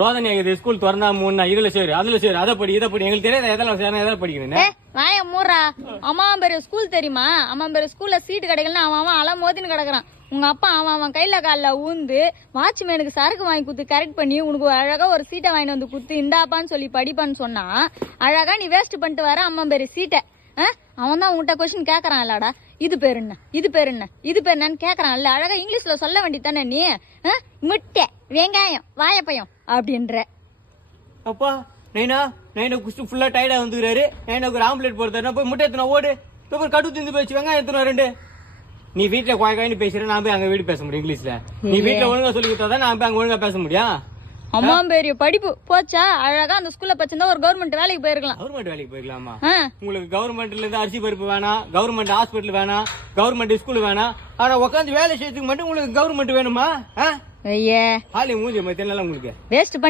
ரோதனை ஆகுது ஸ்கூல் திறந்தா மூணு இதுல சரி அதுல சரி அதை படி இதை படி எங்களுக்கு தெரியாத எதெல்லாம் படிக்கணும் வாய மூறா. அம்மா பேரு ஸ்கூல் தெரியுமா? அம்மா பேரு ஸ்கூல்ல சீட்டு கிடைக்கலன்னு அவன் அலம் மோதின்னு கிடக்குறான். உங்க அப்பா அவன் கையில காலில் ஊந்து வாட்ச்மேனுக்கு சரக்கு வாங்கி குத்து கரெக்ட் பண்ணி உனக்கு அழகா ஒரு சீட்டை வாங்கிட்டு வந்து குத்து இந்தாப்பான்னு சொல்லி படிப்பான்னு சொன்னா அழகா நீ வேஸ்ட் பண்ணிட்டு வர அம்மா பேரு சீட்டை. அவன் தான் உன்கிட்ட கொஸ்டின் கேட்கறான் இல்லடா, இது பேர் என்ன இது பேர் என்ன இது பேர் என்னன்னு கேட்கறான் இல்ல, அழகா இங்கிலீஷ்ல சொல்ல வேண்டியதானே நீ. முட்டை வெங்காயம் வாழைப்பழம் அப்படின்ற. அப்பா நைனா குஸ்து ஃபுல்லா டயர்டா வந்துக்கிறாரு. நைனாக்கு ஒரு ஆம்லேட் போடுறா போய் முட்டை எத்தனை ஓடு போய் கடு திந்து போயிடுச்சு வெங்காயம் எத்தனை ரெண்டு. நீ வீட்டுல குவாய்க்காயின்னு பேசுற நான் போய் அங்க வீடு பேச முடியும் இங்கிலீஷ்ல. நீ வீட்டுல ஒழுங்கா சொல்லி கொடுத்தா நான் போய் அங்க ஒழுங்கா பேச முடியும். அம்மா பெரிய படிப்பு போச்சா அழகா அந்த ஸ்கூல்ல பச்சிருந்தா ஒரு கவர்மெண்ட் வேலைக்கு போயிருக்கலாம். கவர்மெண்ட் வேலைக்கு போயிருக்கலாமா? உங்களுக்கு கவர்மெண்ட்ல இருந்து அரிசி பருப்பு வேணாம், கவர்மெண்ட் ஹாஸ்பிட்டல் வேணாம், கவர்மெண்ட் ஸ்கூல் வேணாம். ஆனா உட்காந்து வேலை செய்யறதுக்கு மட்டும் உங்களுக்கு கவர்மெண்ட் வேணுமா? ஐயே ஆளு மூஞ்சி மத்தியம் உங்களுக்கு வேஸ்ட் பண்ணி